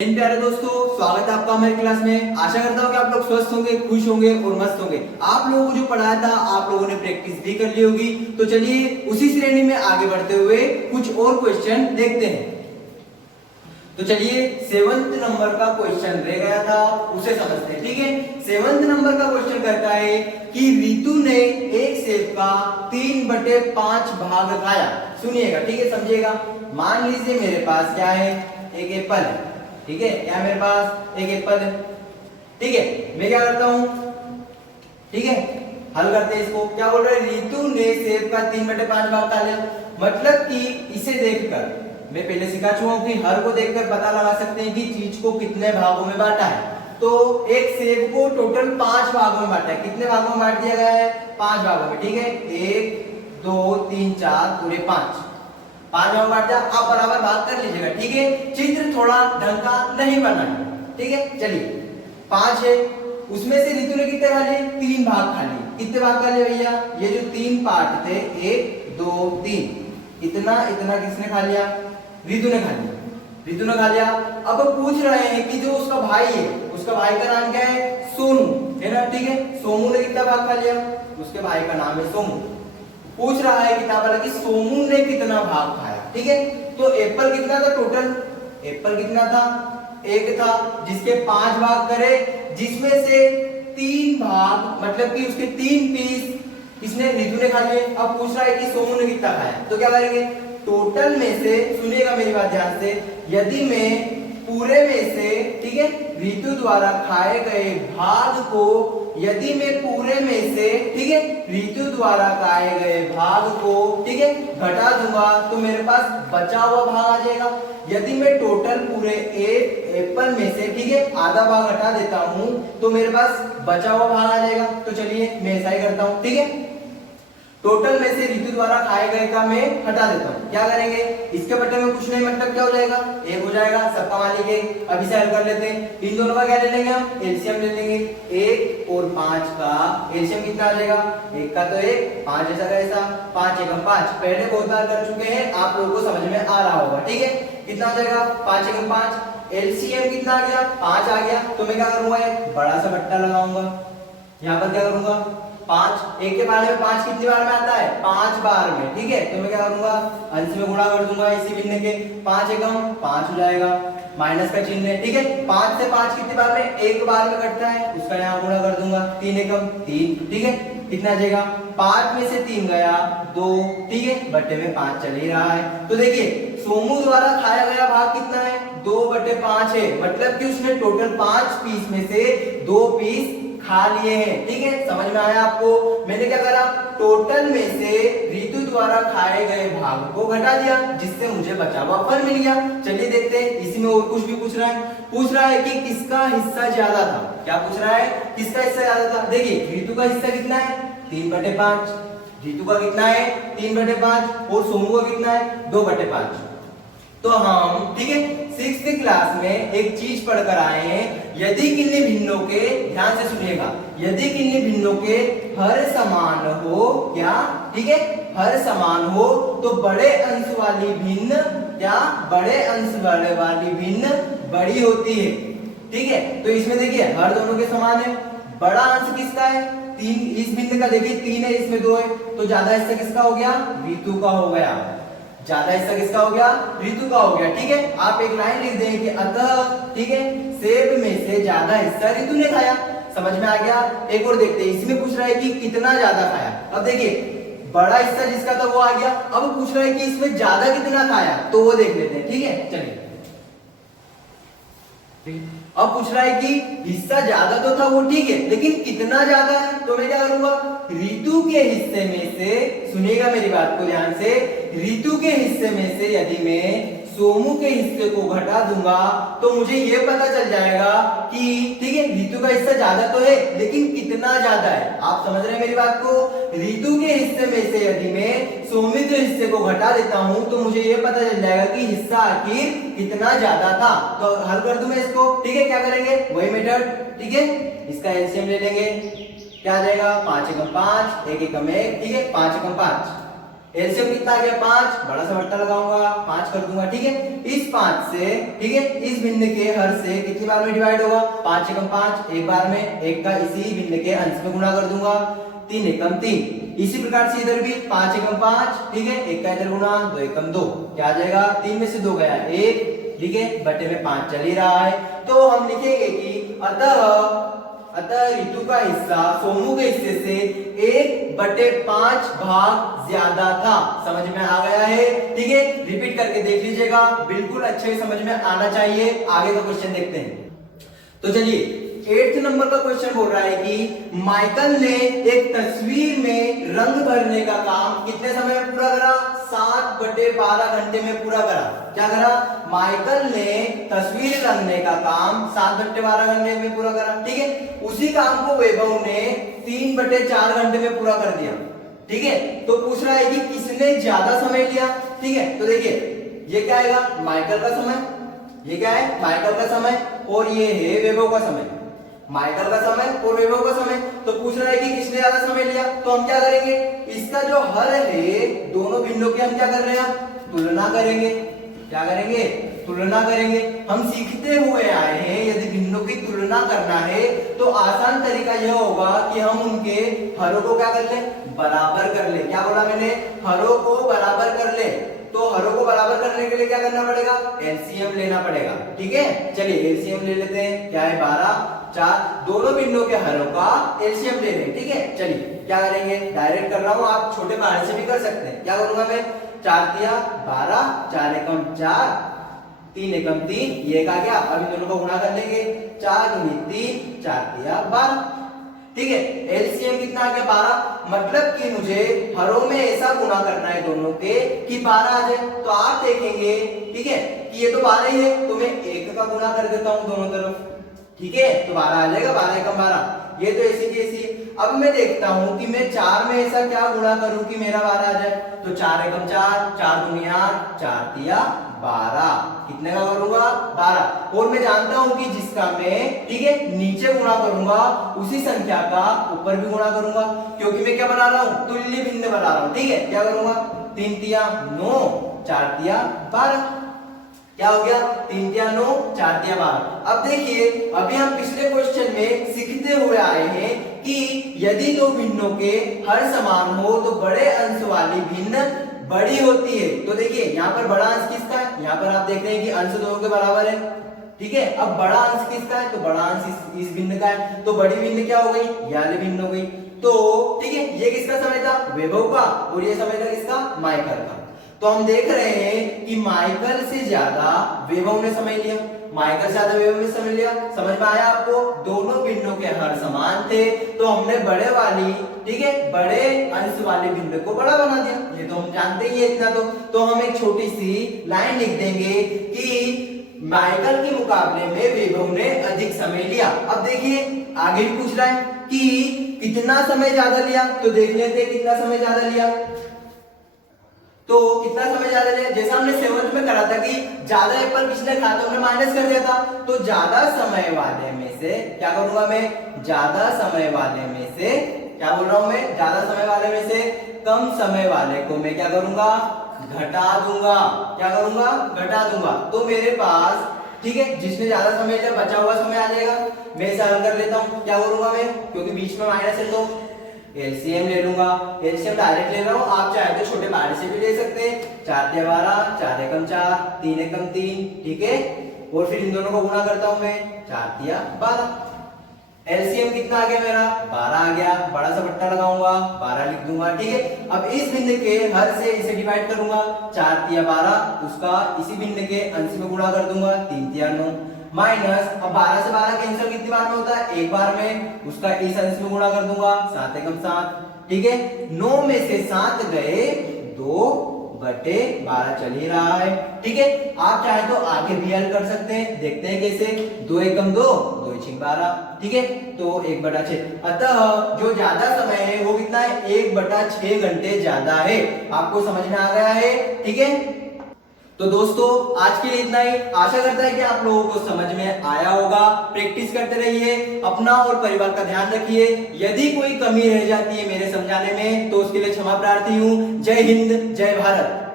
इन प्यारे दोस्तों, स्वागत है आपका हमारी क्लास में। आशा करता हूँ कि आप लोग स्वस्थ होंगे, खुश होंगे और मस्त होंगे। आप लोगों को जो पढ़ाया था आप लोगों ने प्रैक्टिस भी कर ली होगी। तो चलिए उसी श्रेणी में आगे बढ़ते हुए कुछ और क्वेश्चन देखते हैं। तो चलिए 7th नंबर का क्वेश्चन रह गया था, उसे समझते हैं। ठीक है, 7th नंबर का क्वेश्चन कहता है कि रितु ने एक सेब का 3/5 भाग खाया। सुनिएगा, ठीक है, समझिएगा। मान लीजिए मेरे पास क्या है, एक एप्पल है। ठीक है, क्या मेरे पास एक एप्पल है। ठीक है, मैं क्या करता हूं, ठीक है, हल करते हैं इसको। क्या बोल रहा है, रितु ने सेब का 3/5 भाग खा लिया। मतलब कि इसे देखकर मैं पहले सिखा चुका हूं कि हर को देखकर पता लगा सकते हैं कि चीज को कितने भागों में बांटा है। तो एक सेब को टोटल 5 भागों में बांटा है। कितने भागों में बांट दिया गया है, 5 भागों में। ठीक है, 1 2 3 4 पूरे 5 भाग बांट दिया। आप बराबर भाग कर लीजिएगा। ठीक है, चित्र थोड़ा ढंग का नहीं बना है। ठीक है, चलिए 5 है, उसमें से रितु ने कितने खा लिए, 3 भाग खा लिए। कितने भाग खा लिए भैया, ये जो 3 पार्ट थे, 1 2 3, इतना इतना किसने खा लिया, रितु ने खा लिया। रितु ने खा लिया। अब पूछ रहे हैं कि जो उसका भाई है, उसका भाई का नाम क्या है, सोनू है ना। ठीक है, सोनू ने कितना भाग खा लिया, उसके भाई का नाम है सोनू। पूछ रहा है किताब वाला कि सोमू ने कितना भाग खाया। ठीक है, तो एप्पल कितना था टोटल, एप्पल कितना था, 1 था, जिसके 5 भाग करे, जिसमें से 3 भाग मतलब कि उसके 3 पीस इसने रितु ने खा लिए। अब पूछ रहा है कि सोमू ने कितना खाया। तो क्या करेंगे, टोटल में से, सुनिएगा मेरी बात ध्यान से, यदि मैं पूरे में से, ठीक है, रितु द्वारा खाए गए भाग को, यदि मैं पूरे में से, ठीक है, रितु द्वारा खाए गए भाग को, ठीक है, घटा दूंगा तो मेरे पास बचा हुआ भाग आ जाएगा। यदि मैं टोटल पूरे एप्पल में से, ठीक है, आधा भाग हटा देता हूं तो मेरे पास बचा हुआ भाग आ जाएगा। तो चलिए मैं ऐसा ही करता हूं। ठीक है, टोटल में से रितु द्वारा खाए गए का मैं हटा देता हूं। क्या करेंगे, इसके बटे में कुछ नहीं, मतलब क्या हो जाएगा, 1 हो जाएगा, सबका मालिक 1। अब इसे हल कर लेते हैं। इन दोनों का क्या ले लेंगे हम, एलसीएम ले लेंगे। 1 और 5 का एलसीएम कितना आ जाएगा, 1 का तो 1, 5 ऐसा का ऐसा, 5 एकम 5। पहले बहुत बार कर चुके हैं, आप लोगों को समझ में आ रहा होगा। ठीक है, कितना हो जाएगा, 5 एकम 5। एलसीएम कितना आ गया, 5 आ गया। तो मैं क्या करूंगा, एक बड़ा सा बट्टा लगाऊंगा। यहाँ पर क्या करूंगा, 5, 1 के बारे में 5 कितनी बार में आता है, 5 बार में। ठीक है, तो मैं क्या करूंगा, अंश में गुणा कर दूंगा इसी भिन्न के। 5 एकम 5 हो जाएगा, माइनस का चिन्ह है। ठीक है, 5 से 5 कितनी बार में, 1 बार में कटता है, उसका यहाँ गुणा कर दूंगा। 3 एकम 3। ठीक है, कितना आ जाएगा, 5 में से 3 गया 2। ठीक है, बटे में 5 चल ही रहा है। तो देखिए सोमू द्वारा खाया गया भाग कितना है, 2/5 है। मतलब कि उसने टोटल 5 पीस में से 2 पीस खा लिए हैं। ठीक है, समझ में आया आपको। मैंने क्या करा, टोटल में से रितु द्वारा खाए गए भाग को घटा दिया, जिससे मुझे बचा हुआ फल मिल गया। चलिए देखते हैं, इसी में और कुछ भी पूछ रहा है। पूछ रहा है कि किसका हिस्सा ज्यादा था। क्या पूछ रहा है, किसका हिस्सा ज्यादा था। देखिए रितु का हिस्सा कितना है, 3/5। रितु का कितना है, 3/5, और सोमू का कितना है, 2/5। तो हम, ठीक है, 6th क्लास में एक चीज पढ़कर आए हैं, यदि किन्हीं भिन्नों के, ध्यान से सुनिएगा, यदि किन्हीं भिन्नों के हर समान हो, क्या, ठीक है, हर समान हो तो बड़े अंश वाली भिन्न, क्या, बड़े अंश वाली भिन्न बड़ी होती है। ठीक है, तो इसमें देखिए हर दोनों के समान है। बड़ा अंश किसका है, 3, इस भिन्न का देखिए 3 है, इसमें 2 है, तो ज्यादा हिस्सा किसका हो गया, रितु का हो गया। ज्यादा हिस्सा किसका हो गया, रितु का हो गया। ठीक है, आप एक लाइन लिख देंगे कि अतः, ठीक है, सेब में से ज्यादा हिस्सा रितु ने खाया। समझ में आ गया। एक और देखते हैं, इसमें पूछ रहा है कि कितना ज्यादा खाया। अब देखिए बड़ा हिस्सा जिसका था वो आ गया। अब पूछ रहा है कि इसमें ज्यादा कितना खाया, तो वो देख लेते हैं। ठीक है, चलिए, अब पूछ रहा है कि हिस्सा ज्यादा तो था वो, ठीक है, लेकिन कितना ज्यादा है। तो मैं क्या करूंगा, रितु के हिस्से में से, सुनिएगा मेरी बात को ध्यान से, रितु के हिस्से में से यदि मैं सोमू के हिस्से को घटा दूंगा तो मुझे ये पता चल जाएगा कि, ठीक है, रितु का हिस्सा ज्यादा तो है, लेकिन कितना ज्यादा है। आप समझ रहे हैं मेरी बात को। रितु के हिस्से में से यदि मैं सोमू के हिस्से को घटा देता हूं तो मुझे ये पता चल जाएगा कि हिस्सा आखिर कितना ज्यादा था। तो हल कर दूं मैं इसको। ठीक है, क्या करेंगे, वही मेथड। ठीक है, इसका एलसीएम ले लेंगे। क्या आ जाएगा, 5 एकम 5, 1 एकम 1। ठीक है, 5 एकम 5, एलसीएम कितना आ गया 5, बड़ा सा बट्टा लगाऊंगा 5 कर दूंगा, ठीक है। इस 5 से, ठीक है, इस भिन्न के हर से कितनी बार में डिवाइड होगा, 5 एकम 5, एक बार में, एक का इसी भिन्न के अंश में गुणा कर दूंगा, 3 एकम 3। इसी प्रकार से इधर भी 5 एकम 5, ठीक है, एक का इधर गुणा, 2 एकम 2, क्या आ जाएगा, 3 में से 2 गया 1, ठीक है, बटे में 5 चल ही रहा है। तो हम लिखेंगे कि अतः ऋतु का हिस्सा सोमू के हिस्से से 1/5 भाग ज्यादा था। समझ में आ गया है, ठीक है। रिपीट करके देख लीजिएगा, बिल्कुल अच्छे समझ में आना चाहिए। आगे का क्वेश्चन देखते हैं। तो चलिए 8th नंबर का क्वेश्चन बोल रहा है कि माइकल ने एक तस्वीर में रंग भरने का काम कितने समय में पूरा करा, 7/12 घंटे में पूरा करा। क्या करा, माइकल ने तस्वीर रंगने का काम 7/12 घंटे में पूरा करा, ठीक है। उसी काम को वैभव ने 3/4 घंटे में पूरा कर दिया, ठीक है। तो पूछ रहा है कि किसने ज्यादा समय लिया, ठीक है। तो देखिए ये क्या आएगा, माइकल का समय, ये क्या है, माइकल का समय, और ये है वैभव का समय। माइकल का समय और वैभव का समय। तो पूछ रहा है कि किसने ज्यादा समय लिया, तो हम क्या करेंगे, इसका जो हर है दोनों भिन्नों की हम क्या कर रहे हैं, तुलना करेंगे। क्या करेंगे, तुलना करेंगे। हम सीखते हुए आए हैं यदि भिन्नों की तुलना करना है तो आसान तरीका यह होगा कि हम उनके हरों को क्या कर ले, बराबर कर ले। क्या बोला मैंने, हरों को बराबर कर ले। तो हरों को बराबर करने के लिए क्या करना पड़ेगा, एलसीएम लेना पड़ेगा, ठीक है। चलिए एलसीएम ले लेते हैं। क्या है, 12, 4, दोनों भिन्नों के हरों का एलसीएम ले रहे हैं, ठीक है। चलिए क्या करेंगे, डायरेक्ट कर रहा हूं, आप छोटे पहाड़ से भी कर सकते हैं। क्या करूंगा मैं, 4 तिया 12, 4 एकम 4, 3 एकम 3, ये आ गया। अब इन दोनों को गुणा कर लेंगे, 4 गुणित 3, 4 तिया 12, ठीक है। एलसीएम कितना आ गया, 12। मतलब कि मुझे हरों में ऐसा गुणा करना है दोनों के कि 12 आ जाए। तो आप देखेंगे, ठीक है, कि ये तो 12 ही है, तो मैं 1 का गुणा कर देता हूं दोनों तरफ, ठीक है। तो 12 आ जाएगा, 12 एकम 12, ये तो ऐसी की ऐसी। अब मैं देखता हूं कि मैं 4 में ऐसा क्या गुणा करूं कि मेरा 12 आ जाए। तो 4 एकम 4, 4 दूनी 8, 4 तिया 12, कितने का करूंगा, 12। और मैं जानता हूं कि जिसका मैं, ठीक है, नीचे गुणा करूंगा उसी संख्या का ऊपर भी गुणा करूंगा, क्योंकि मैं क्या बना रहा हूं, तुल्य भिन्न बना रहा हूं, ठीक है। क्या करूंगा, 3 तिया 9, 4 तिया 12, क्या हो गया, 3 तिया 9, 4 तिया 12। अब देखिए, अभी हम पिछले क्वेश्चन में सीखते हुए आए हैं कि यदि दो भिन्नों के हर समान हो तो बड़े अंश वाली भिन्न बड़ी होती है। तो देखिए यहाँ पर बड़ा अंश किसका है, यहाँ पर आप देख रहे हैं कि अंश दोनों के बराबर है, ठीक है। अब बड़ा अंश किसका है, तो बड़ा अंश इस भिन्न का है, तो बड़ी भिन्न क्या हो गई, ये वाली भिन्न हो गई। तो ठीक है, ये किसका समय था, वैभव का, और ये समय था किसका, माइकल का। तो हम देख रहे हैं कि माइकल से ज्यादा वैभव ने समय लिया, माइकल से ज्यादा वैभव ने समय लिया। समझ में आया आपको, दोनों भिन्नों के हर समान थे, तो हमने बड़े वाली, ठीक है, बड़े अंश वाले भिन्न को बड़ा बना दिया। ये तो हम जानते ही है इतना। तो हम एक छोटी सी लाइन लिख देंगे कि माइकल के मुकाबले में वैभव ने अधिक समय लिया। अब देखिए आगे भी पूछ रहा है कि कितना समय ज्यादा लिया, तो देख लेते हैं कितना समय ज्यादा लिया। तो कितना समय ज्यादा लिया, जैसा हमने 7th में करा था कि ज्यादा एप्पल पिछले खा तो हमने माइनस कर दिया था। तो ज्यादा समय वाले में से क्या करूंगा मैं, ज्यादा समय वाले में से, क्या बोल रहा हूं मैं, ज्यादा समय वाले में से कम समय वाले को मैं क्या करूंगा, घटा दूंगा। क्या करूंगा, घटा दूंगा। तो मेरे पास, ठीक है, जिसने ज्यादा समय लिया बचा हुआ समय आ जाएगा। मैं इसे हल कर लेता हूं। क्या करूंगा मैं, क्योंकि बीच में माइनस है तो एलसीएम ले लूंगा। एलसीएम डायरेक्ट ले रहा हूं, आप चाहे तो छोटे पहाड़ से भी ले सकते हैं। 4 तिया 12, 4 एकम 4, 3 एकम 3, ठीक है। और फिर इन दोनों को गुणा करता हूं मैं, 4 तिया 12। एलसीएम कितना आ गया मेरा, 12 आ गया। बड़ा सा बट्टा लगाऊंगा, 12 लिख दूंगा, ठीक है। अब इस भिन्न के हर से इसे डिवाइड करूंगा, 4 तिया 12, उसका इसी भिन्न के अंश में गुणा कर दूंगा, 3 तिया 9, माइनस, अब 12 से 12 कैंसिल कितनी बार में होता है, एक बार में, उसका इस अंश में गुणा कर दूंगा, 7 एकम 7, ठीक है। 9 में से 7 गए, 2/12 चल ही रहा है, ठीक है। आप चाहे तो आगे भी हल कर सकते हैं, देखते हैं कैसे। 2 एकम 2, 2 6 12, ठीक है। तो 1/6, अतः जो ज्यादा समय है वो कितना है, 1/6 घंटे ज्यादा है। आपको समझ में आ गया है, ठीक है। तो दोस्तों आज के लिए इतना ही। आशा करता है कि आप लोगों को समझ में आया होगा। प्रैक्टिस करते रहिए, अपना और परिवार का ध्यान रखिए। यदि कोई कमी रह जाती है मेरे समझाने में तो उसके लिए क्षमा प्रार्थी हूँ। जय हिंद, जय भारत।